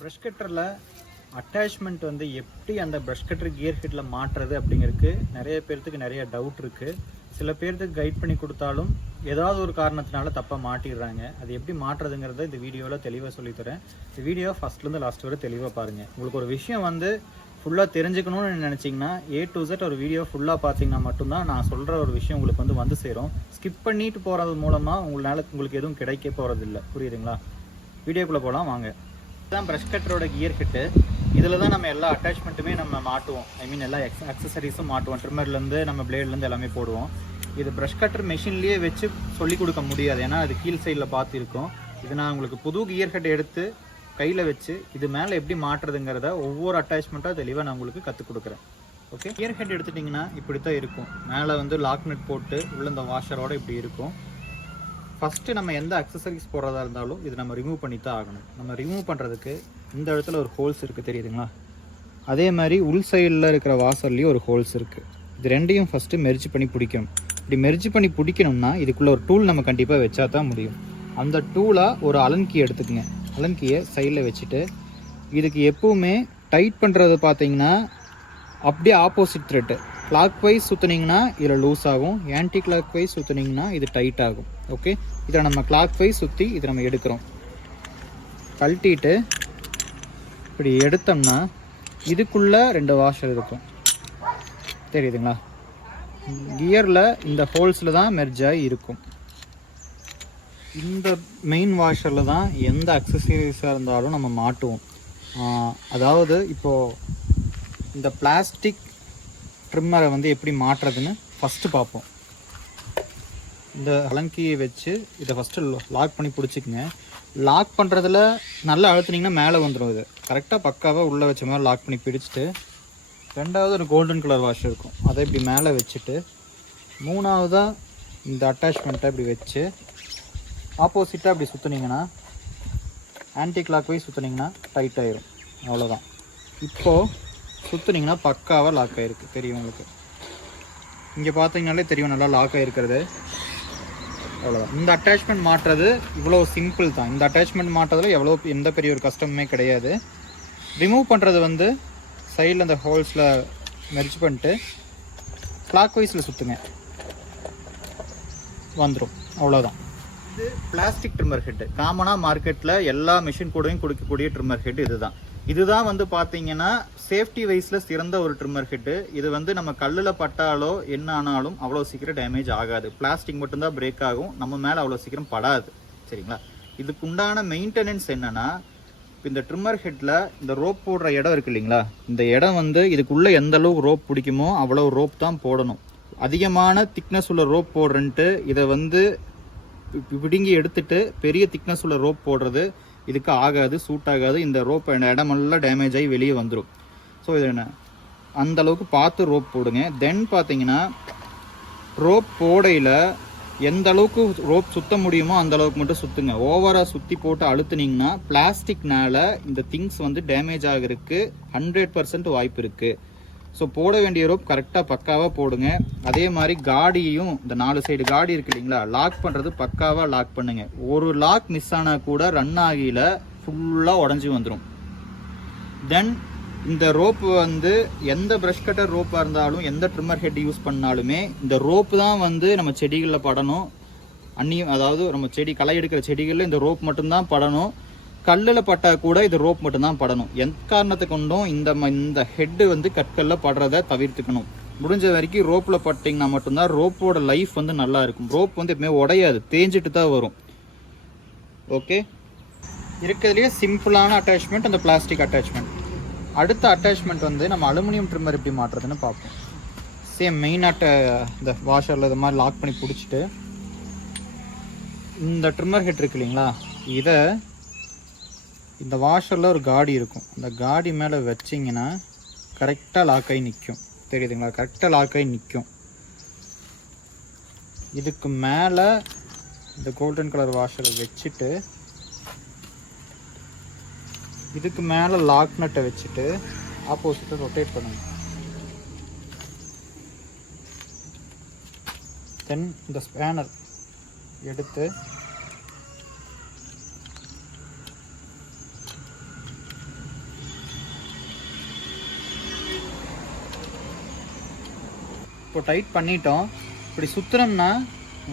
Brush கட்டரில் attachment வந்து எப்படி அந்த ப்ரஷ் கட்டர் கியர் ஹெட்டில் மாட்டுறது அப்படிங்கிறதுக்கு நிறைய பேர்த்துக்கு நிறைய டவுட் இருக்குது. சில பேர்த்துக்கு கைட் பண்ணி கொடுத்தாலும் ஏதாவது ஒரு காரணத்தினால தப்பாக மாட்டிடுறாங்க. அது எப்படி மாட்டுறதுங்கிறத இந்த வீடியோவில் தெளிவாக சொல்லித்தரேன். இந்த வீடியோ ஃபஸ்ட்லேருந்து லாஸ்ட் வரை தெளிவாக பாருங்கள். உங்களுக்கு ஒரு விஷயம் வந்து ஃபுல்லாக தெரிஞ்சுக்கணும்னு நினச்சிங்கன்னா A to Z ஒரு வீடியோ ஃபுல்லாக பார்த்தீங்கன்னா மட்டும்தான் நான் சொல்கிற ஒரு விஷயம் உங்களுக்கு வந்து சேரும். ஸ்கிப் பண்ணிட்டு போகிறது மூலமாக உங்களுக்கு எதுவும் கிடைக்க போகிறதில்ல. புரியுதுங்களா? வீடியோக்குள்ளே போகலாம் வாங்க. இதுதான் ப்ரஷ் கட்டரோட கியர் ஹெட்டு. இதில் தான் நம்ம எல்லா அட்டாச்மெண்ட்டுமே நம்ம மாட்டுவோம். எல்லா அக்சசரிஸும் மாட்டுவோம். ட்ரிம்மர்லேருந்து நம்ம பிளேட்லேருந்து எல்லாமே போடுவோம். இது ப்ரஷ் கட்டர் மெஷின்லேயே வச்சு சொல்லிக் கொடுக்க முடியாது, ஏன்னா அது கீழ் சைடில் பார்த்துருக்கோம். இது நான் உங்களுக்கு புது கியர் ஹெட் எடுத்து கையில் வச்சு இது மேலே எப்படி மாட்டுறதுங்கிறத ஒவ்வொரு அட்டாச்மெண்ட்டாக தெளிவாக நான் உங்களுக்கு கற்றுக் கொடுக்குறேன். ஓகே, கியர் ஹெட் எடுத்துட்டிங்கன்னா இப்படி தான் இருக்கும். மேலே வந்து லாக் நட் போட்டு உள்ள இந்த வாஷரோடு இப்படி இருக்கும். ஃபஸ்ட்டு நம்ம எந்த அக்சசரிஸ் போடுறதா இருந்தாலும் இது நம்ம ரிமூவ் பண்ணி தான் ஆகணும். நம்ம ரிமூவ் பண்ணுறதுக்கு இந்த இடத்துல ஒரு ஹோல்ஸ் இருக்குது, தெரியுதுங்களா? அதே மாதிரி உள் சைடில் இருக்கிற வாசர்லேயும் ஒரு ஹோல்ஸ் இருக்குது. இது ரெண்டையும் ஃபஸ்ட்டு மெர்ஜ் பண்ணி பிடிக்கணும். இப்படி மெர்ஜ் பண்ணி பிடிக்கணும்னா இதுக்குள்ளே ஒரு டூல் நம்ம கண்டிப்பாக வச்சா தான் முடியும். அந்த டூலாக ஒரு அலன் கீ எடுத்துக்கங்க. அலன் கீயை சைடில் வச்சுட்டு இதுக்கு எப்பவுமே டைட் பண்ணுறது பார்த்தீங்கன்னா அப்படியே ஆப்போசிட் த்ரெட்டு. கிளாக் வைஸ் சுற்றுனீங்கன்னா இதில் லூஸ் ஆகும், ஆன்டி கிளாக் வைஸ் சுற்றுனீங்கன்னா இது டைட் ஆகும். ஓகே, இதை நம்ம கிளாக் வைஸ் சுற்றி இதை நம்ம எடுக்கிறோம். கழட்டிட்டு இப்படி எடுத்தோம்னா இதுக்குள்ளே 2 வாஷர் இருக்கும், தெரியுதுங்களா? கியரில் இந்த ஹோல்ஸில் தான் மெர்ஜ் ஆகி இருக்கும். இந்த மெயின் வாஷரில் தான் எந்த அக்சசரிஸாக இருந்தாலும் நம்ம மாட்டுவோம். அதாவது இப்போது இந்த பிளாஸ்டிக் ட்ரிம்மரை வந்து எப்படி மாட்டுறதுன்னு ஃபஸ்ட்டு பார்ப்போம். இந்த அலங்கியை வச்சு இதை ஃபஸ்ட்டு லாக் பண்ணி பிடிச்சிக்குங்க. லாக் பண்ணுறதுல நல்லா அழுத்துனீங்கன்னா மேலே வந்துடும். இது கரெக்டாக பக்காவாக உள்ளே வச்ச மாதிரி லாக் பண்ணி பிடிச்சிட்டு, ரெண்டாவது ஒரு கோல்டன் கலர் வாஷ் இருக்கும், அதை இப்படி மேலே வச்சுட்டு, மூணாவதாக இந்த அட்டாச்மெண்ட்டை இப்படி வச்சு ஆப்போசிட்டாக இப்படி சுற்றுனீங்கன்னா ஆன்டி கிளாக் வைஸ் சுற்றுனீங்கன்னா டைட் ஆகிரும். அவ்வளோதான். இப்போது சுற்றுனீங்கன்னா பக்காவாக லாக் ஆகிருக்கு, தெரியும் உங்களுக்கு. இங்கே பார்த்தீங்கனாலே தெரியும் நல்லா லாக் ஆகிருக்கிறது. அவ்வளோதான். இந்த அட்டாச்மெண்ட் மாட்டுறது இவ்வளோ சிம்பிள் தான். இந்த அட்டாச்மெண்ட் மாட்டுறதுல எந்த பெரிய ஒரு கஷ்டமுமே கிடையாது. ரிமூவ் பண்ணுறது வந்து சைடில் அந்த ஹோல்ஸில் மெர்ஜ் பண்ணிட்டு கிளாக் வைஸில் சுற்றுங்க, வந்துடும். அவ்வளோதான். இது பிளாஸ்டிக் ட்ரிம்மர் ஹெட்டு. காமனாக மார்க்கெட்டில் எல்லா மிஷின் கூடயும் கொடுக்கக்கூடிய ட்ரிம்மர் ஹெட் இதுதான் வந்து பார்த்தீங்கன்னா சேஃப்டி வைஸில் சிறந்த ஒரு ட்ரிம்மர் ஹெட்டு. இது வந்து நம்ம கல்லில் பட்டாலோ என்ன ஆனாலும் அவ்வளோ சீக்கிரம் டேமேஜ் ஆகாது. பிளாஸ்டிக் மட்டும்தான் பிரேக் ஆகும், நம்ம மேலே அவ்வளோ சீக்கிரம் படாது. சரிங்களா? இதுக்கு உண்டான மெயின்டெனன்ஸ் என்னென்னா, இந்த ட்ரிம்மர் ஹெட்டில் இந்த ரோப் போடுற இடம் இருக்குது இல்லைங்களா? இந்த இடம் வந்து இதுக்குள்ளே எந்த அளவுக்கு ரோப் பிடிக்குமோ அவ்வளோ ரோப் தான் போடணும். அதிகமான திக்னஸ் உள்ள ரோப் போடுறன்ட்டு இதை வந்து பிடுங்கி எடுத்துட்டு பெரிய திக்னஸ் உள்ள ரோப் போடுறது இதுக்கு ஆகாது, சூட் ஆகாது. இந்த ரோப் இடமெல்லாம் டேமேஜ் ஆகி வெளியே வந்துடும். ஸோ இது என்ன, அந்தளவுக்கு பார்த்து ரோப் போடுங்க. தென் பார்த்தீங்கன்னா ரோப் போடையில் எந்த அளவுக்கு ரோப் சுற்ற முடியுமோ அந்த அளவுக்கு மட்டும் சுற்றுங்க. ஓவராக சுற்றி போட்டு அழுத்துனீங்கன்னா பிளாஸ்டிக்னால இந்த திங்ஸ் வந்து டேமேஜ் ஆகிறதுக்கு 100% வாய்ப்பு இருக்குது. ஸோ போட வேண்டிய ரோப் கரெக்டாக பக்காவாக போடுங்க. அதே மாதிரி காடியையும் இந்த 4 சைடு காடி இருக்குது இல்லைங்களா, லாக் பண்ணுறது பக்காவாக லாக் பண்ணுங்க. ஒரு லாக் மிஸ் ஆனால் கூட ரன் ஆகியில் ஃபுல்லாக உடஞ்சி வந்துடும். தென் இந்த ரோப்பு வந்து எந்த ப்ரஷ் கட்டர் ரோப்பாக இருந்தாலும் எந்த ட்ரிம்மர் ஹெட் யூஸ் பண்ணாலுமே இந்த ரோப்பு தான் வந்து நம்ம செடிகளில் படணும். அதாவது நம்ம செடி களை எடுக்கிற செடிகளில் இந்த ரோப் மட்டும்தான் படணும். கல்லில் பட்டால் கூட இது ரோப் மட்டும்தான் படணும். எந்த காரணத்தை கொண்டும் இந்த ஹெட்டு வந்து கற்களில் படுறதை தவிர்த்துக்கணும். முடிஞ்ச வரைக்கும் ரோப்பில் பட்டிங்கன்னா மட்டும்தான் ரோப்போட லைஃப் வந்து நல்லா இருக்கும். ரோப் வந்து எப்பவுமே உடையாது, தேஞ்சிட்டு தான் வரும். ஓகே, இருக்கிறதுலேயே சிம்பிளான அட்டாச்மெண்ட் அந்த பிளாஸ்டிக் அட்டாச்மெண்ட். அடுத்த அட்டாச்மெண்ட் வந்து நம்ம அலுமினியம் ட்ரிம்மர் எப்படி மாட்டுறதுன்னு பார்ப்போம். சேம் மெயினாக இந்த வாஷரில் இது மாதிரி லாக் பண்ணி பிடிச்சிட்டு இந்த ட்ரிம்மர் ஹெட் இருக்கு இல்லைங்களா, இதை இந்த வாஷரில் ஒரு காடி இருக்கும், அந்த காடி மேலே வச்சிங்கன்னா கரெக்டாக லாக் ஆகி நிற்கும். தெரியுதுங்களா? கரெக்டாக லாக் ஆகி நிற்கும். இதுக்கு மேலே இந்த கோல்டன் கலர் வாஷரை வச்சுட்டு இதுக்கு மேலே லாக் நட்டை வச்சுட்டு ஆப்போசிட்டை ரொட்டேட் பண்ணுங்க. தென் இந்த ஸ்பேனர் எடுத்து இப்போ டைட் பண்ணிட்டோம். இப்படி சுற்றுனோம்னா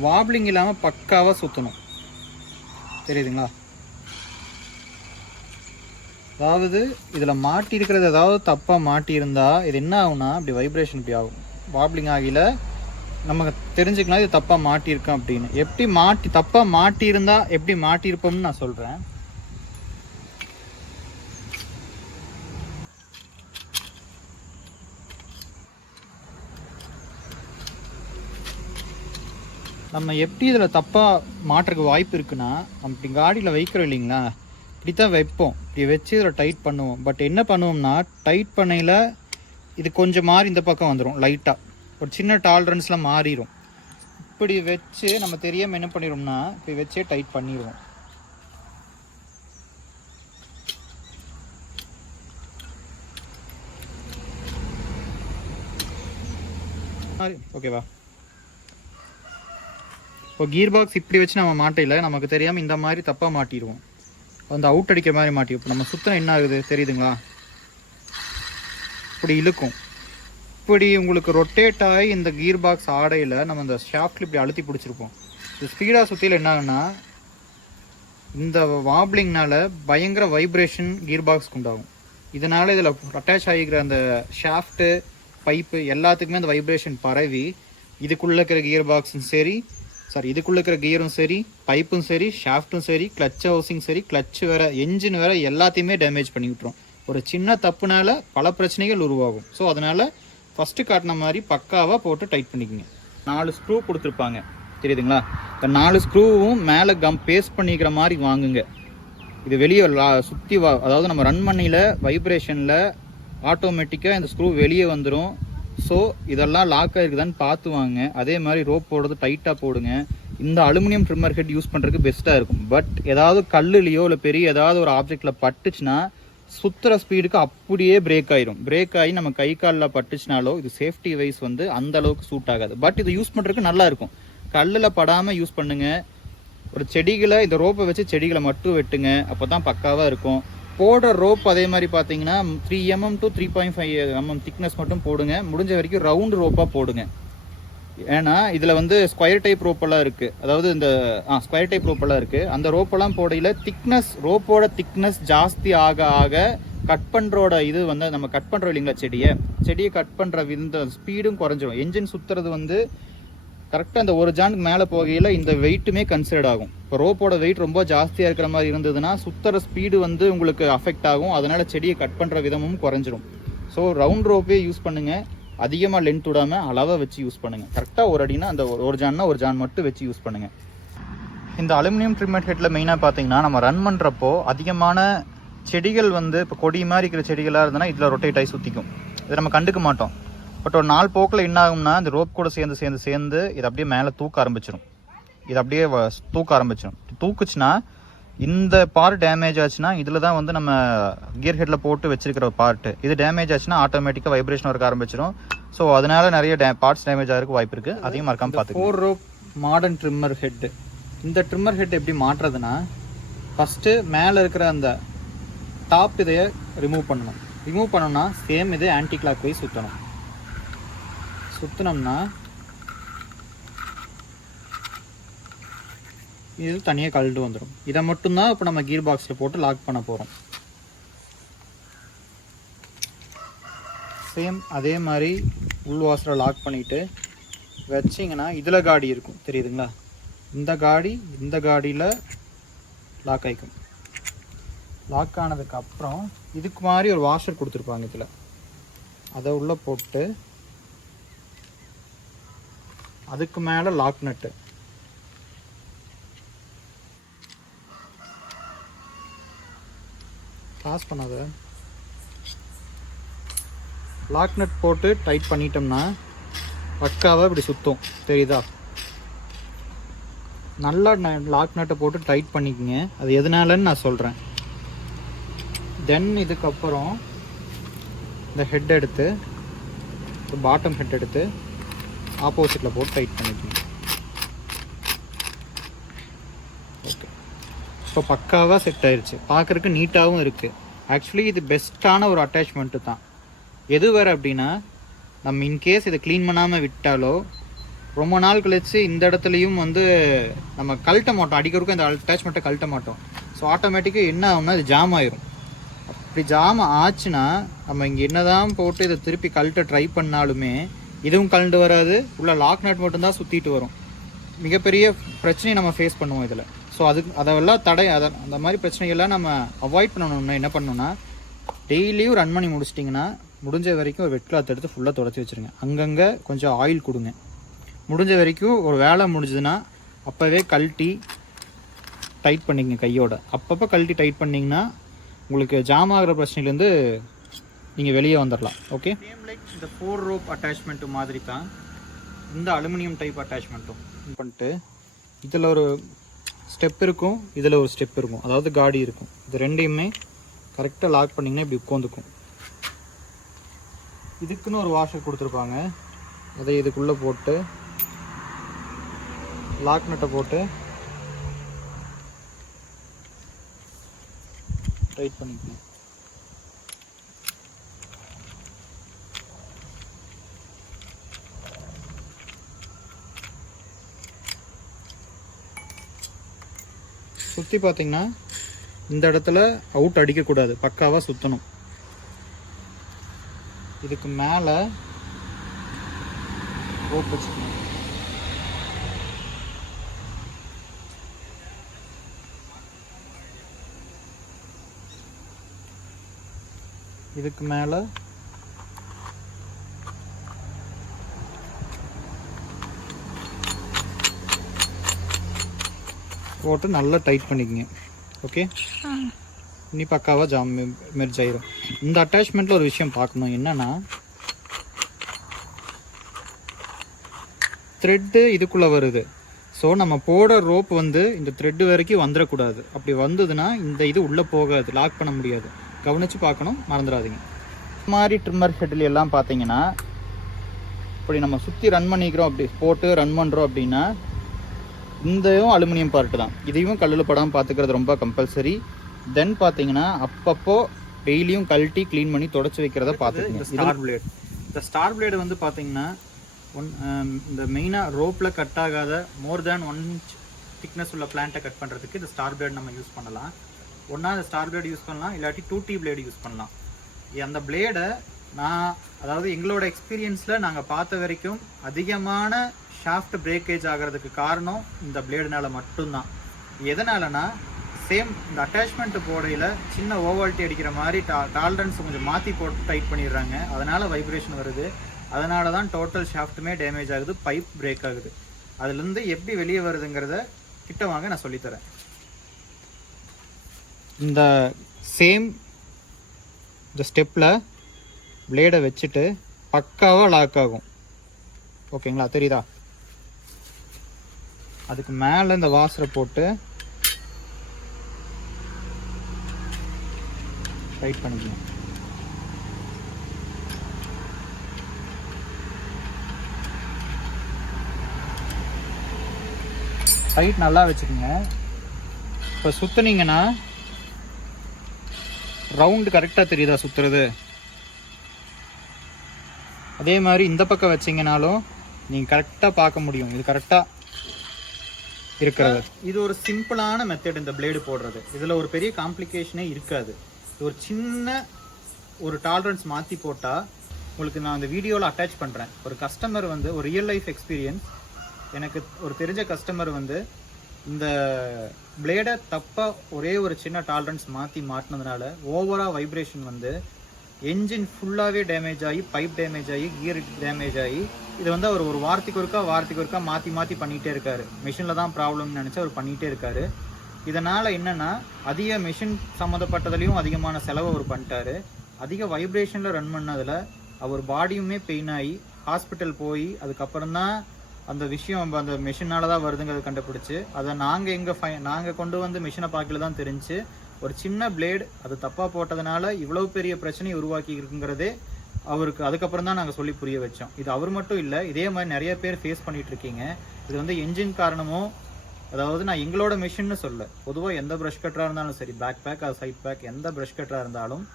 வாப்ளிங் இல்லாமல் பக்காவாக சுற்றணும். தெரியுதுங்களா? அதாவது இதில் மாட்டியிருக்கிறது ஏதாவது தப்பாக மாட்டியிருந்தா இது என்ன ஆகும்னா இப்படி வைப்ரேஷன் இப்படி ஆகும். வாப்ளிங் ஆகில நமக்கு தெரிஞ்சுக்கலாம் இது தப்பாக மாட்டியிருக்கோம் அப்படின்னு. எப்படி தப்பாக மாட்டியிருந்தா எப்படி மாட்டியிருப்போம்னு நான் சொல்கிறேன். நம்ம எப்படி இதில் தப்பாக மாட்டுறதுக்கு வாய்ப்பு இருக்குன்னா, நம்ம இப்படி காடியில் வைக்கிறோம் இல்லைங்களா, இப்படி தான் வைப்போம். இப்படி வச்சு இதில் டைட் பண்ணுவோம். பட் என்ன பண்ணுவோம்னா டைட் பண்ணையில் இது கொஞ்சம் மாறி இந்த பக்கம் வந்துடும். லைட்டாக ஒரு சின்ன டாலரன்ஸில் மாறிடும். இப்படி வச்சு நம்ம தெரியாமல் என்ன பண்ணிடுவோம்னா இப்படி வச்சே டைட் பண்ணிடுவோம். ஓகேவா? இப்போ கீர் பாக்ஸ் இப்படி வச்சு நம்ம மாட்டையில் நமக்கு தெரியாமல் இந்த மாதிரி தப்பாக மாட்டிடுவோம். அந்த அவுட் அடிக்கிற மாதிரி மாட்டிடும். இப்போ நம்ம சுத்தம் என்ன ஆகுது தெரியுதுங்களா? இப்படி இழுக்கும். இப்படி உங்களுக்கு ரொட்டேட் ஆகி இந்த கீர் பாக்ஸ் ஆடையில் நம்ம இந்த ஷாஃப்டில் இப்படி அழுத்தி பிடிச்சிருப்போம். இது ஸ்பீடாக சுற்றியில் என்ன ஆகுன்னா இந்த வாப்ளிங்னால பயங்கர வைப்ரேஷன் கீர் பாக்ஸ்க்கு உண்டாகும். இதனால் இதில் அட்டாச் ஆகிக்கிற அந்த ஷாஃப்ட்டு பைப்பு எல்லாத்துக்குமே அந்த வைப்ரேஷன் பரவி இதுக்குள்ளே இருக்கிற கீர் பாக்ஸும் சரி இதுக்குள்ளே இருக்கிற கியரும் சரி, பைப்பும் சரி, ஷாஃப்ட்டும் சரி, கிளச் ஹவுசிங் சரி, கிளச் வேற, என்ஜின் வேற எல்லாத்தையுமே டேமேஜ் பண்ணி விட்டுரும். ஒரு சின்ன தப்புனால பல பிரச்சனைகள் உருவாகும். ஸோ அதனால் ஃபஸ்ட்டு காட்டின மாதிரி பக்காவாக போட்டு டைட் பண்ணிக்கோங்க. 4 ஸ்க்ரூ கொடுத்துருப்பாங்க தெரியுதுங்களா? இந்த 4 ஸ்க்ரூவும் மேலே பேஸ்ட் பண்ணிக்கிற மாதிரி வாங்குங்க. இது வெளியே சுற்றி அதாவது நம்ம ரன் பண்ணியில் வைப்ரேஷனில் ஆட்டோமேட்டிக்காக இந்த ஸ்க்ரூ வெளியே வந்துடும். ஸோ இதெல்லாம் லாக் ஆகிருக்குதான்னு பார்த்து வாங்க. அதே மாதிரி ரோப் போடுறது டைட்டாக போடுங்க. இந்த அலுமினியம் ட்ரிம்மர் ஹெட் யூஸ் பண்ணுறதுக்கு பெஸ்ட்டாக இருக்கும். பட் ஏதாவது கல்லுலையோ இல்லை பெரிய ஏதாவது ஒரு ஆப்ஜெக்டில் பட்டுச்சுன்னா சுற்றுற ஸ்பீடுக்கு அப்படியே பிரேக் ஆயிரும். பிரேக் ஆகி நம்ம கை காலில் பட்டுச்சுனாலோ இது சேஃப்டி வைஸ் அந்த அளவுக்கு சூட் ஆகாது. பட் இது யூஸ் பண்ணுறதுக்கு நல்லா இருக்கும். கல்லில் படாமல் யூஸ் பண்ணுங்கள். ஒரு செடிகளை இந்த ரோப்பை வச்சு செடிகளை மட்டும் வெட்டுங்க. அப்போ தான் பக்காவாக இருக்கும். போடுற ரோப் அதே மாதிரி பார்த்தீங்கன்னா 3 mm to 3.5 mm திக்னஸ் மட்டும் போடுங்க. முடிஞ்ச வரைக்கும் ரவுண்டு ரோப்பாக போடுங்க. ஏன்னா இதில் ஸ்கொயர் டைப் ரோப்பெல்லாம் இருக்குது. அதாவது இந்த ஸ்கொயர் டைப் ரோப்பெல்லாம் இருக்குது. அந்த ரோப்பெல்லாம் போடையில் திக்னஸ் ரோப்போட திக்னஸ் ஜாஸ்தி ஆக ஆக கட் பண்ணுறோட இது நம்ம கட் பண்ணுறோம் இல்லைங்களா, செடியை கட் பண்ணுற இந்த ஸ்பீடும் குறைஞ்சிரும். என்ஜின் சுற்றுறது கரெக்டாக அந்த ஒரு ஜானுக்கு மேலே போகையில் இந்த வெயிட்டுமே கன்சிடர்ட் ஆகும். இப்போ ரோப்போட வெயிட் ரொம்ப ஜாஸ்தியாக இருக்கிற மாதிரி இருந்ததுன்னா சுற்றுற ஸ்பீடு உங்களுக்கு அஃபெக்ட் ஆகும். அதனால் செடியை கட் பண்ணுற விதமும் குறைஞ்சிரும். ஸோ ரவுண்ட் ரோப்பே யூஸ் பண்ணுங்கள். அதிகமாக லென்த் விடாமல் அளவாக வச்சு யூஸ் பண்ணுங்கள். கரெக்டாக ஒரு அடினா அந்த ஒரு ஜான் மட்டும் வச்சு யூஸ் பண்ணுங்கள். இந்த அலுமினியம் ட்ரிம்மர் ஹெட்டில் மெயினாக பார்த்தீங்கன்னா நம்ம ரன் பண்ணுறப்போ அதிகமான செடிகள் இப்போ கொடி மாதிரி இருக்கிற செடிகளாக இருந்ததுன்னா இதில் ரொட்டேட் ஆகி சுற்றிக்கும். இதை நம்ம கண்டுக்க மாட்டோம். பட் ஒரு 4 போக்கில் என்ன ஆகும்னா இந்த ரோப் கூட சேர்ந்து இதை அப்படியே மேலே தூக்க ஆரம்பிச்சிடும். தூக்குச்சுன்னா இந்த பார்ட் டேமேஜ் ஆச்சுன்னா இதில் தான் நம்ம கியர் ஹெட்டில் போட்டு வச்சிருக்கிற பார்ட்டு இது டேமேஜ் ஆச்சுன்னா ஆட்டோமேட்டிக்காக வைப்ரேஷன் வரக்க ஆரம்பிச்சிடும். ஸோ அதனால நிறைய பார்ட்ஸ் டேமேஜ் ஆகிறதுக்கு வாய்ப்பு இருக்குது. அதையும் மறக்காம பார்த்து 4 ரோப் மாடர்ன் ட்ரிம்மர் ஹெட்டு. இந்த ட்ரிம்மர் ஹெட் எப்படி மாட்டுறதுன்னா ஃபஸ்ட்டு மேலே இருக்கிற அந்த டாப் இதையை ரிமூவ் பண்ணணும்னா சேம் இதே ஆன்டி கிளாக் வைஸ் சுற்றினோம்னா இது தனியாக கழட்டு வந்துடும். இதை மட்டும்தான் இப்போ நம்ம கீர் பாக்ஸில் போட்டு லாக் பண்ண போகிறோம். சேம் அதே மாதிரி உள்வாசலில் லாக் பண்ணிவிட்டு வச்சிங்கன்னா இதில் காடி இருக்கும் தெரியுதுங்களா? இந்த காடியில் லாக் ஆகிக்கும். லாக் ஆனதுக்கப்புறம் இதுக்கு மாதிரி ஒரு வாஷர் கொடுத்துருப்பாங்க. இதில் அதை உள்ளே போட்டு அதுக்கு மேலே லாக் நட்டு பாஸ் பண்ணாத லாக் நட் போட்டு டைட் பண்ணிட்டோம்னா பக்காவாக இப்படி சுற்றும். தெரியுதா? நல்லா லாக் நட்டை போட்டு டைட் பண்ணிக்கோங்க. அது எதனாலன்னு நான் சொல்கிறேன். தென் இதுக்கப்புறம் இந்த ஹெட் எடுத்து பாட்டம் ஹெட் எடுத்து ஆப்போசிட்டில் போட்டு டைட் பண்ணிக்கணும். ஓகே, இப்போ பக்காவாக செட் ஆயிடுச்சு. பார்க்குறதுக்கு நீட்டாகவும் இருக்குது. ஆக்சுவலி இது பெஸ்ட்டான ஒரு அட்டாச்மெண்ட்டு தான். எது வேறு அப்படின்னா நம்ம இன்கேஸ் இதை க்ளீன் பண்ணாமல் விட்டாலோ ரொம்ப நாள் கழிச்சு இந்த இடத்துலையும் வந்து நம்ம கழட்ட மாட்டோம், அடிக்கிறதுக்கும் இந்த அட்டாச்மெண்ட்டை கழட்ட மாட்டோம். ஸோ ஆட்டோமேட்டிக்காக என்ன ஆகும்னா இது ஜாம் ஆயிரும். அப்படி ஜாம் ஆச்சுன்னா நம்ம இங்கே என்ன தான் போட்டு இதை திருப்பி கழட்ட ட்ரை பண்ணாலுமே இதுவும் கழண்டு வராது, உள்ள லாக் நட் மட்டும்தான் சுற்றிட்டு வரும். மிகப்பெரிய பிரச்சனையை நம்ம ஃபேஸ் பண்ணுவோம் இதில். ஸோ அதெல்லாம் அந்த மாதிரி பிரச்சனைகள்லாம் நம்ம அவாய்ட் பண்ணணும்னா என்ன பண்ணணும்னா, டெய்லியும் ரன் பண்ணி முடிச்சிட்டிங்கன்னா முடிஞ்ச வரைக்கும் ஒரு வெட் கிளாத் எடுத்து ஃபுல்லாக தொடச்சி வச்சுருங்க. அங்கங்கே கொஞ்சம் ஆயில் கொடுங்க. முடிஞ்ச வரைக்கும் ஒரு வேலை முடிஞ்சதுன்னா அப்போவே கழட்டி டைட் பண்ணிங்க கையோட. அப்பப்போ கழட்டி டைட் பண்ணிங்கன்னா உங்களுக்கு ஜாம் ஆகிற பிரச்சனையிலேருந்து நீங்கள் வெளியே வந்துடலாம். ஓகே, சேம் லைக் இந்த 4 ரோப் அட்டாச்மெண்ட்டு மாதிரி தான் இந்த அலுமினியம் டைப் அட்டாச்மெண்ட்டும் பண்ணிட்டு இதில் ஒரு ஸ்டெப் இருக்கும், இதில் ஒரு ஸ்டெப் இருக்கும், அதாவது காடி இருக்கும். இது ரெண்டையுமே கரெக்டாக லாக் பண்ணிங்கன்னா இப்படி உட்காந்துக்கும். இதுக்குன்னு ஒரு வாஷர் கொடுத்துருப்பாங்க, அதை இதுக்குள்ளே போட்டு லாக் நட்டை போட்டு டைட் பண்ணிக்கலாம். சுற்றி பார்த்தீங்கன்னா இந்த இடத்துல அவுட் அடிக்கக்கூடாது, பக்காவாக சுற்றணும். இதுக்கு மேலே ரோப் வச்சுக்கணும். இதுக்கு மேலே போட்டு நல்லா டைட் பண்ணிக்கங்க. ஓகே, இனி பக்காவாக ஜாம் மெர்ஜ் ஆயிரும். இந்த அட்டாச்மெண்ட்டில் ஒரு விஷயம் பார்க்கணும், என்னன்னா த்ரெட்டு இதுக்குள்ளே வருது. ஸோ நம்ம போட ரோப் வந்து இந்த த்ரெட்டு வரைக்கும் வந்துடக்கூடாது. அப்படி வந்ததுன்னா இந்த இது உள்ளே போகாது, லாக் பண்ண முடியாது. கவனித்து பார்க்கணும், மறந்துடாதீங்க. இந்த மாதிரி ட்ரிம்மர் ஹெட்ல எல்லாம் பார்த்தீங்கன்னா இப்படி நம்ம சுற்றி ரன் பண்ணிக்கிறோம், அப்படி போட்டு ரன் பண்ணுறோம் அப்படின்னா இதையும் அலுமினியம் பார்ட்டு தான், இதையும் கல்லில் படாமல் பார்த்துக்கிறது ரொம்ப கம்பல்சரி. தென் பார்த்தீங்கன்னா அப்பப்போ டெய்லியும் கழட்டி க்ளீன் பண்ணி தொடச்சி வைக்கிறத பார்த்துக்கோங்க. ஸ்டார் பிளேடு, இந்த ஸ்டார் பிளேடு வந்து பார்த்தீங்கன்னா இந்த மெயினாக ரோப்பில் கட் ஆகாத மோர் தேன் 1 inch திக்னஸ் உள்ள பிளான்ட்டை கட் பண்ணுறதுக்கு இந்த ஸ்டார் பிளேடு நம்ம யூஸ் பண்ணலாம். ஒன்றா இந்த ஸ்டார் பிளேடு யூஸ் பண்ணலாம், இல்லாட்டி 2T பிளேடு யூஸ் பண்ணலாம். அந்த பிளேடை அதாவது எங்களோட எக்ஸ்பீரியன்ஸில் நாங்கள் பார்த்த வரைக்கும் அதிகமான ஷாஃப்ட் பிரேக்கேஜ் ஆகிறதுக்கு காரணம் இந்த பிளேடுனால மட்டும்தான். எதனாலனா சேம் இந்த அட்டாச்மெண்ட் போடையில் சின்ன ஓவால்ட்டி அடிக்கிற மாதிரி டாலரன்ஸ் கொஞ்சம் மாற்றி போட்டு டைட் பண்ணிடுறாங்க, அதனால் வைப்ரேஷன் வருது. அதனால தான் டோட்டல் ஷாஃப்ட்டுமே டேமேஜ் ஆகுது, பைப் பிரேக் ஆகுது. அதுலேருந்து எப்படி வெளியே வருதுங்கிறத கிட்ட வாங்க நான் சொல்லித்தரேன். இந்த சேம் இந்த ஸ்டெப்பில் பிளேடை வச்சுட்டு பக்காவாக லாக் ஆகும். ஓகேங்களா, தெரியுதா? அதுக்கு மேலே இந்த வாசரை போட்டு டைட் பண்ணிக்கணும். டைட் நல்லா வச்சுக்கோங்க. இப்போ சுற்றுனீங்கன்னா ரவுண்டு கரெக்டாக தெரியுதா சுற்றுறது? அதே மாதிரி இந்த பக்கம் வச்சிங்கனாலும் நீங்கள் கரெக்டாக பார்க்க முடியும், இது கரெக்டாக இருக்கிறது. இது ஒரு சிம்பிளான மெத்தட் இந்த பிளேடு போடுறது. இதில் ஒரு பெரிய காம்ப்ளிகேஷனே இருக்காது. ஒரு சின்ன ஒரு டாலரன்ஸ் மாற்றி போட்டால் உங்களுக்கு நான் இந்த வீடியோவில் அட்டாச் பண்ணுறேன். ஒரு கஸ்டமர் வந்து ஒரு ரியல் லைஃப் எக்ஸ்பீரியன்ஸ், எனக்கு ஒரு தெரிஞ்ச கஸ்டமர் வந்து இந்த பிளேடை தப்பாக ஒரே ஒரு சின்ன டாலரன்ஸ் மாட்டினதுனால ஓவராக வைப்ரேஷன் வந்து என்ஜின் ஃபுல்லாகவே டேமேஜ் ஆகி, பைப் டேமேஜ் ஆகி, கியர் டேமேஜ் ஆகி, இது வந்து அவர் ஒரு வாரத்துக்கு ஒருக்கா மாற்றி பண்ணிகிட்டே இருக்காரு. மிஷினில் தான் ப்ராப்ளம்னு நினச்சி அவர் பண்ணிகிட்டே இருக்காரு. இதனால் என்னென்னா அதிக மிஷின் சம்மந்தப்பட்டதுலேயும் அதிகமான செலவு அவர் பண்ணிட்டாரு. அதிக வைப்ரேஷனில் ரன் பண்ணதில் அவர் பாடியுமே பெயின் ஆகி ஹாஸ்பிட்டல் போய் அதுக்கப்புறம் தான் அந்த விஷயம் அந்த மிஷினால் தான் வருதுங்கிறத கண்டுபிடிச்சி அதை நாங்கள் கொண்டு வந்து மிஷினை பார்க்கல தான் தெரிஞ்சு ஒரு சின்ன பிளேடு அது தப்பாக போட்டதுனால இவ்வளோ பெரிய பிரச்சனையை உருவாக்கி இருக்குங்கிறதே அவருக்கு அதுக்கப்புறம் தான் நாங்கள் சொல்லி புரிய வச்சோம். இது அவர் மட்டும் இல்லை, இதே மாதிரி நிறைய பேர் ஃபேஸ் பண்ணிகிட்டு இருக்கீங்க. இது வந்து என்ஜின் காரணமோ, அதாவது நான் எங்களோட மிஷின்னு சொல்ல, பொதுவாக எந்த ப்ரஷ் கட்டராக இருந்தாலும் சரி, பேக் பேக் அது சைட் பேக் எந்த ப்ரஷ் கட்டராக இருந்தாலும்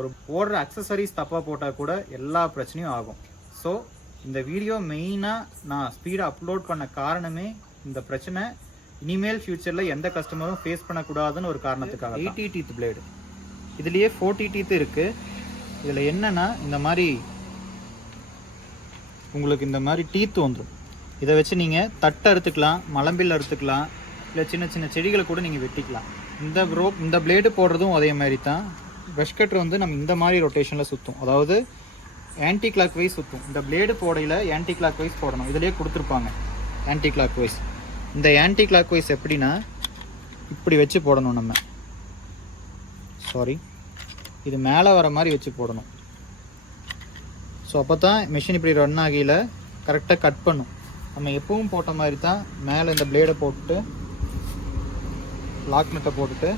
ஒரு போடுற அக்சசரிஸ் தப்பாக போட்டால் கூட எல்லா பிரச்சனையும் ஆகும். ஸோ ஸோ இந்த வீடியோ மெயினாக நான் ஸ்பீடாக அப்லோட் பண்ண காரணமே இந்த பிரச்சனை இனிமேல் ஃப்யூச்சரில் எந்த கஸ்டமரும் ஃபேஸ் பண்ணக்கூடாதுன்னு ஒரு காரணத்துக்காக. 80 டீத் பிளேடு, இதுலேயே 40 டீத் இருக்குது. இதில் என்னென்னா இந்த மாதிரி உங்களுக்கு இந்த மாதிரி டீத்து வந்துடும். இதை வச்சு நீங்கள் தட்டை அறுத்துக்கலாம், மலம்பில் அறுத்துக்கலாம், இல்லை சின்ன சின்ன செடிகளை கூட நீங்கள் வெட்டிக்கலாம். இந்த பிளேடு போடுறதும் அதே மாதிரி தான். ப்ரஷ் கட்டர் வந்து நம்ம இந்த மாதிரி ரொட்டேஷனில் சுற்றும், அதாவது ஆன்டி கிளாக் வைஸ் சுற்றும். இந்த பிளேடு போடையில் ஆன்டி கிளாக் வைஸ் போடணும். இதிலே கொடுத்துருப்பாங்க ஆன்டி கிளாக் வைஸ். இந்த ஆன்டி கிளாக் வைஸ் எப்படின்னா இப்படி வச்சு போடணும். நம்ம இது மேலே வர மாதிரி வச்சு போடணும். ஸோ அப்போ தான் மிஷின் இப்படி ரன் ஆகையில் கரெக்டாக கட் பண்ணும். நம்ம எப்பவும் போட்ட மாதிரி தான் மேலே இந்த பிளேடை போட்டுட்டு லாக் நட்டை போட்டுட்டு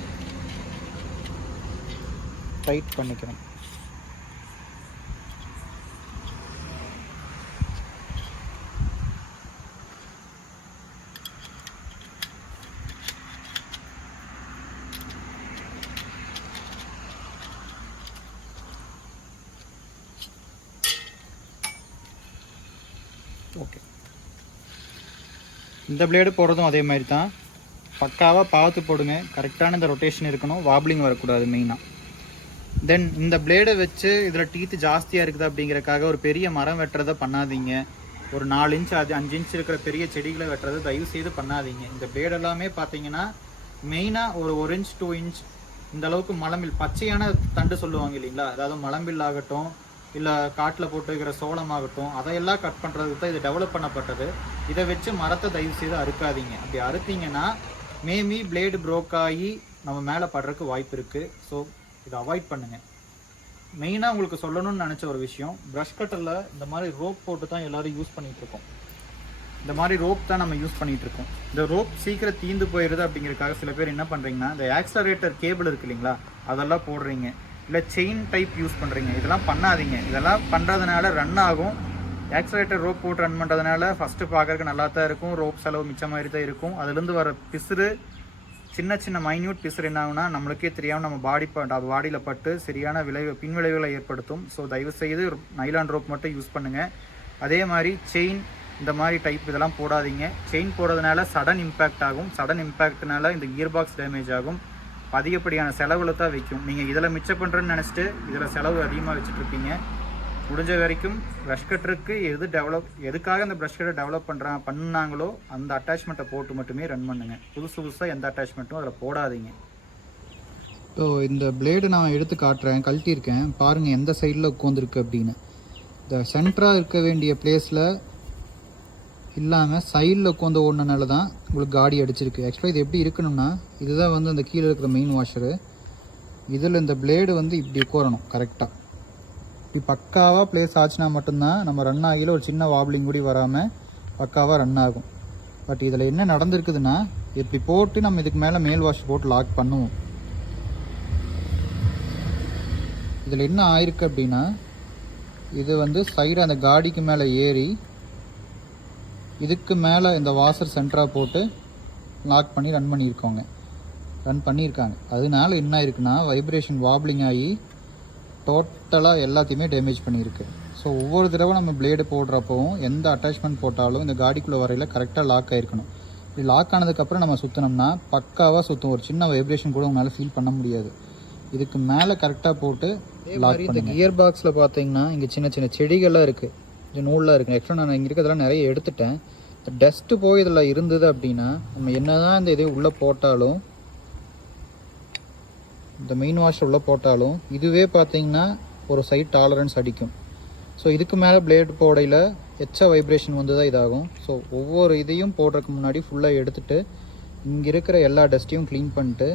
டைட் பண்ணிக்கிறோம். ஓகே, இந்த பிளேடு போடுறதும் அதே மாதிரி தான். பக்காவாக பார்த்து போடுங்க. கரெக்டான இந்த ரொட்டேஷன் இருக்கணும், வாப்ளிங் வரக்கூடாது மெயினாக. தென் இந்த பிளேடை வச்சு இதில் டீத்து ஜாஸ்தியாக இருக்குது அப்படிங்கிறக்காக ஒரு பெரிய மரம் வெட்டுறதை பண்ணாதீங்க. ஒரு 4 இன்ச் 5 இன்ச் இருக்கிற பெரிய செடிகளை வெட்டுறதை தயவு செய்து பண்ணாதீங்க. இந்த பிளேடு எல்லாமே பார்த்தீங்கன்னா மெயினாக ஒரு 1 இன்ச் 2 இன்ச் இந்த அளவுக்கு மலம்பில், பச்சையான தண்டு சொல்லுவாங்க இல்லைங்களா, அதாவது மலம்பில் ஆகட்டும் இல்லை காட்டில் போட்டு வைக்கிற சோளம் ஆகட்டும், அதையெல்லாம் கட் பண்ணுறதுக்கு தான் இது டெவலப் பண்ணப்பட்டது. இதை வச்சு மரத்தை தயவு செய்து அறுக்காதீங்க. அப்படி அறுத்தீங்கன்னா மேபி பிளேடு ப்ரோக் ஆகி நம்ம மேலே படுறதுக்கு வாய்ப்பு இருக்குது. ஸோ இதை அவாய்ட் பண்ணுங்கள். மெயினாக உங்களுக்கு சொல்லணும்னு நினச்ச ஒரு விஷயம், ப்ரஷ் கட்டரில் இந்த மாதிரி ரோப் போட்டு தான் எல்லோரும் யூஸ் பண்ணிகிட்ருக்கோம். இந்த மாதிரி ரோப் தான் நம்ம யூஸ் பண்ணிகிட்ருக்கோம். இந்த ரோப் சீக்கிரம் தீந்து போயிடுது அப்படிங்கிறதுக்காக சில பேர் என்ன பண்ணுறீங்கன்னா இந்த ஆக்ஸலரேட்டர் கேபிள் இருக்குது இல்லைங்களா, அதெல்லாம் போடுறீங்க, இல்லை செயின் டைப் யூஸ் பண்ணுறீங்க. இதெல்லாம் பண்ணாதீங்க. இதெல்லாம் பண்ணுறதுனால ரன் ஆகும். ஆக்ஸலரேட்டர் ரோப் போட்டு ரன் பண்ணுறதுனால ஃபஸ்ட்டு பார்க்குறதுக்கு நல்லா தான் இருக்கும், ரோப் செலவு மிச்சம் மாதிரி தான் இருக்கும். அதுலேருந்து வர பிசுறு, சின்ன சின்ன மைன்யூட் பிசுறு என்ன ஆகுனா நம்மளுக்கே தெரியாமல் நம்ம பாடியில் பட்டு சரியான பின்விளைவுகளை ஏற்படுத்தும். ஸோ தயவுசெய்து நைலான் ரோப் மட்டும் யூஸ் பண்ணுங்கள். அதே மாதிரி செயின் இந்த மாதிரி டைப் இதெல்லாம் போடாதீங்க. செயின் போடுறதுனால சடன் இம்பேக்ட் ஆகும். சடன் இம்பேக்ட்னால இந்த கியர் பாக்ஸ் டேமேஜ் ஆகும். அதிகப்படியான செலவில் தான் வைக்கும். நீங்கள் இதில் மிச்சம் பண்ணுறேன்னு நினச்சிட்டு இதில் செலவு அதிகமாக வச்சுட்ருப்பீங்க. முடிஞ்ச வரைக்கும் ப்ரஷ் கட்டருக்கு எதுக்காக அந்த ப்ரஷ் கட்டர் டெவலப் பண்ணாங்களோ அந்த அட்டாச்மெண்ட்டை போட்டு மட்டுமே ரன் பண்ணுங்கள். புதுசாக எந்த அட்டாச்மெண்ட்டும் அதில் போடாதீங்க. ஸோ இந்த பிளேடு நான் எடுத்து காட்டுறேன், கழட்டியிருக்கேன் பாருங்கள் எந்த சைடில் உட்காந்துருக்கு அப்படின்னு. இந்த சென்டராக இருக்க வேண்டிய பிளேஸில் இல்லாமல் சைடில் உட்காந்து ஓடினால தான் உங்களுக்கு காடி அடிச்சிருக்கு. ஆக்சுவலாக இது எப்படி இருக்கணும்னா, இதுதான் வந்து அந்த கீழே இருக்கிற மெயின் வாஷரு. இதில் இந்த பிளேடு வந்து இப்படி உட்காரணும் கரெக்டாக. இப்படி பக்காவாக ப்ளேஸ் ஆச்சுன்னா மட்டும்தான் நம்ம ரன் ஆகியில் ஒரு சின்ன வாப்ளிங் கூட வராமல் பக்காவாக ரன் ஆகும். பட் இதில் என்ன நடந்திருக்குதுன்னா, இப்படி போட்டு நம்ம இதுக்கு மேலே மேல் வாஷ் போட்டு லாக் பண்ணுவோம். இதில் என்ன ஆயிருக்கு அப்படின்னா, இது வந்து சைடு அந்த காடிக்கு மேலே ஏறி இதுக்கு மேலே இந்த வாஷர் சென்டராக போட்டு லாக் பண்ணி ரன் பண்ணியிருக்காங்க. அதனால என்ன ஆயிருக்குன்னா வைப்ரேஷன் வாப்ளிங் ஆகி டோட்டலாக எல்லாத்தையுமே டேமேஜ் பண்ணியிருக்கு. ஸோ ஒவ்வொரு தடவை நம்ம பிளேடு போடுறப்பவும் எந்த அட்டாச்மெண்ட் போட்டாலும் இந்த காடிக்குள்ளே வரையில் கரெக்டாக லாக் ஆகிருக்கணும். இப்படி லாக் ஆனதுக்கப்புறம் நம்ம சுற்றினோம்னா பக்காவாக சுற்றும். ஒரு சின்ன வைப்ரேஷன் கூட உங்களால் ஃபீல் பண்ண முடியாது. இதுக்கு மேலே கரெக்டாக போட்டு லாக். இந்த கியர் பாக்ஸில் பார்த்தீங்கன்னா இங்கே சின்ன சின்ன செடிகள்லாம் இருக்குது, இந்த நூல்லாம் இருக்குது. ஆக்சுவலாக நான் இங்கே இருக்கிறதெல்லாம் நிறைய எடுத்துட்டேன். இந்த டஸ்ட்டு போய் இதில் இருந்தது அப்படின்னா நம்ம என்ன தான் இந்த இதே உள்ளே போட்டாலும், இந்த மெயின் வாஷர் உள்ளே போட்டாலும் இதுவே பார்த்தீங்கன்னா ஒரு சைட் டாலரன்ஸ் அடிக்கும். ஸோ இதுக்கு மேலே பிளேடு போடையில் எச்ச வைப்ரேஷன் வந்து தான் இதாகும். ஸோ ஒவ்வொரு இதையும் போடுறதுக்கு முன்னாடி ஃபுல்லாக எடுத்துகிட்டு இங்கே இருக்கிற எல்லா டஸ்ட்டையும் க்ளீன் பண்ணிட்டு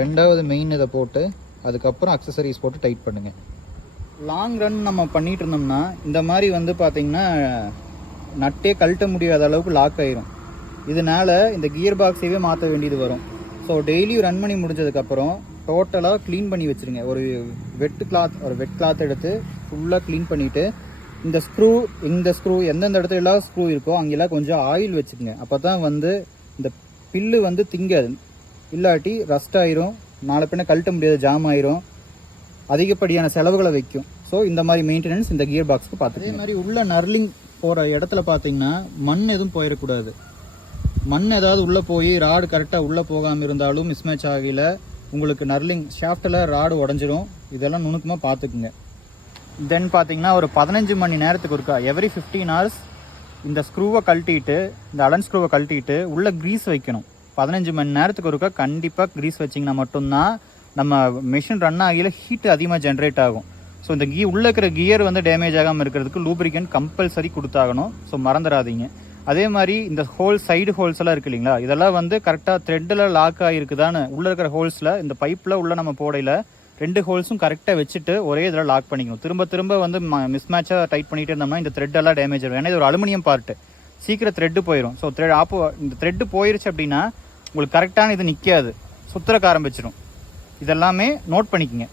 ரெண்டாவது மெயின் இதை போட்டு அதுக்கப்புறம் அக்சசரிஸ் போட்டு டைட் பண்ணுங்கள். லாங் ரன் நம்ம பண்ணிகிட்டு இருந்தோம்னா இந்த மாதிரி வந்து பார்த்திங்கன்னா நட்டே கழட்ட முடியாத அளவுக்கு லாக் ஆயிரும். இதனால் இந்த கியர் பாக்ஸையே மாற்ற வேண்டியது வரும். ஸோ டெய்லியும் ரன் பண்ணி முடிஞ்சதுக்கப்புறம் டோட்டலாக க்ளீன் பண்ணி வச்சுருங்க. ஒரு வெட் கிளாத் எடுத்து ஃபுல்லாக க்ளீன் பண்ணிவிட்டு இந்த ஸ்க்ரூ எந்தெந்த இடத்துல எல்லாம் ஸ்க்ரூ இருக்கோ அங்கெல்லாம் கொஞ்சம் ஆயில் வச்சுக்கோங்க. அப்போ தான் வந்து இந்த பில்லு வந்து திங்காது. இல்லாட்டி ரஸ்ட் ஆயிரும், நாளை பின்ன கழட்ட முடியாது, ஜாம் ஆயிரும், அதிகப்படியான செலவுகளை வைக்கும். ஸோ இந்த மாதிரி மெயின்டெனன்ஸ் இந்த கியர் பாக்ஸ்க்கு பார்த்து. அதே மாதிரி உள்ள நர்லிங் போகிற இடத்துல பார்த்தீங்கன்னா மண் எதுவும் போயிடக்கூடாது. மண் ஏதாவது உள்ளே போய் ராடு கரெக்டாக உள்ளே போகாமல் இருந்தாலும் மிஸ்மேட்ச் ஆகல உங்களுக்கு நர்லிங் ஷாஃப்ட்டில் ராடு உடஞ்சிரும். இதெல்லாம் நுணுக்கமாக பார்த்துக்குங்க. தென் பார்த்தீங்கன்னா ஒரு 15 மணி நேரத்துக்கு ஒருக்கா எவ்ரி 15 hours இந்த ஸ்க்ரூவை கழட்டிட்டு, இந்த அலன் ஸ்க்ரூவை கழட்டிட்டு உள்ளே க்ரீஸ் வைக்கணும். 15 மணி நேரத்துக்கு ஒருக்கா கண்டிப்பாக க்ரீஸ் வச்சிங்கன்னா மட்டும்தான் நம்ம மிஷின் ரன் ஆகியில் ஹீட் அதிகமாக ஜென்ரேட் ஆகும். ஸோ இந்த உள்ளே இருக்கிற கியர் வந்து டேமேஜ் ஆகாமல் இருக்கிறதுக்கு லூப்ரிகன்ட் கம்பல்சரி கொடுத்தாகணும். ஸோ மறந்துடாதீங்க. அதே மாதிரி இந்த சைடு ஹோல்ஸ் எல்லாம் இருக்கு இல்லைங்களா, இதெல்லாம் வந்து கரெக்டாக த்ரெட்டில் லாக் ஆகிருக்குதான்னு உள்ளே இருக்கிற ஹோல்ஸில் இந்த பைப்பில் உள்ள நம்ம போடையில் 2 ஹோல்ஸும் கரெக்டாக வச்சுட்டு ஒரே இதில் லாக் பண்ணிக்கணும். திரும்ப திரும்ப வந்து மிஸ்மேட்சாக டைட் பண்ணிகிட்டே இருந்தோம்னா இந்த த்ரெட் எல்லாம் டேமேஜ் ஆகும். ஏன்னா இது ஒரு அலுமினியம் பார்ட்டு, சீக்கிரம் த்ரெட்டு போயிடும். ஸோ இந்த த்ரெட்டு போயிருச்சு அப்படின்னா உங்களுக்கு கரெக்டான இது நிற்காது, சுத்தரக்க ஆரம்பிச்சிடும். இதெல்லாமே நோட் பண்ணிக்கோங்க.